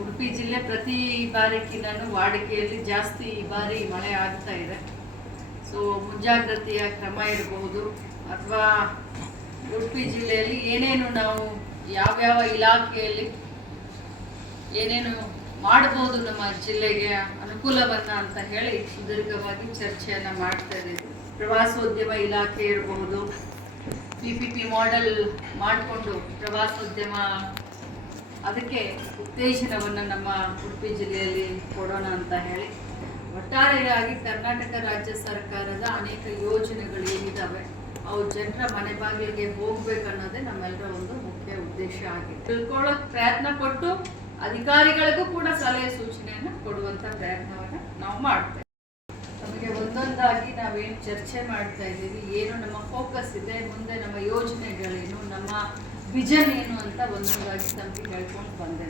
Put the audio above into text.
ಉಡುಪಿ ಜಿಲ್ಲೆ ಪ್ರತಿ ಬಾರಿಕಿನೂ ವಾಡಿಕೆಯಲ್ಲಿ ಜಾಸ್ತಿ ಈ ಬಾರಿ ಮಳೆ ಆಗ್ತಾ ಇದೆ. ಸೊ ಮುಂಜಾಗ್ರತೆಯ ಕ್ರಮ ಇರಬಹುದು ಅಥವಾ ಉಡುಪಿ ಜಿಲ್ಲೆಯಲ್ಲಿ ಏನೇನು ನಾವು ಯಾವ್ಯಾವ ಇಲಾಖೆಯಲ್ಲಿ ಏನೇನು ಮಾಡಬಹುದು ನಮ್ಮ ಜಿಲ್ಲೆಗೆ ಅನುಕೂಲವನ್ನ ಅಂತ ಹೇಳಿ ಸುದೀರ್ಘವಾಗಿ ಚರ್ಚೆಯನ್ನು ಮಾಡ್ತಾ ಇದ್ದೀವಿ. ಪ್ರವಾಸೋದ್ಯಮ ಇಲಾಖೆ ಇರಬಹುದು, PPP ಮಾಡೆಲ್ ಮಾಡಿಕೊಂಡು ಪ್ರವಾಸೋದ್ಯಮ ಅದಕ್ಕೆ ಉತ್ತೇಜನವನ್ನು ನಮ್ಮ ಉಡುಪಿ ಜಿಲ್ಲೆಯಲ್ಲಿ ಕೊಡೋಣ ಅಂತ ಹೇಳಿ ಒಟ್ಟಾರೆಯಾಗಿ ಕರ್ನಾಟಕ ರಾಜ್ಯ ಸರ್ಕಾರದ ಅನೇಕ ಯೋಜನೆಗಳು ಏನಿದ್ದಾವೆ ಅವು ಜನರ ಮನೆ ಬಾಗಿಲಿಗೆ ಹೋಗ್ಬೇಕನ್ನೋದೇ ನಮ್ಮೆಲ್ಲರ ಒಂದು ಮುಖ್ಯ ಉದ್ದೇಶ ಆಗಿದೆ. ತಿಳ್ಕೊಳ್ಳೋಕೆ ಪ್ರಯತ್ನ ಪಟ್ಟು ಅಧಿಕಾರಿಗಳಿಗೂ ಕೂಡ ಸಲಹೆ ಸೂಚನೆಯನ್ನು ಕೊಡುವಂಥ ಪ್ರಯತ್ನವನ್ನು ನಾವು ಮಾಡ್ತೇವೆ. ನಮಗೆ ಒಂದೊಂದಾಗಿ ನಾವೇನು ಚರ್ಚೆ ಮಾಡ್ತಾ ಇದ್ದೀವಿ, ಏನು ನಮ್ಮ ಫೋಕಸ್ ಇದೆ, ಮುಂದೆ ನಮ್ಮ ಯೋಜನೆಗಳೇನು, ನಮ್ಮ ವಿಷನ್ ಏನು ಅಂತ ಒಂದೊಂದಾಗಿ ತಮಗೆ ಹೇಳ್ಕೊಂಡು ಬಂದೆ.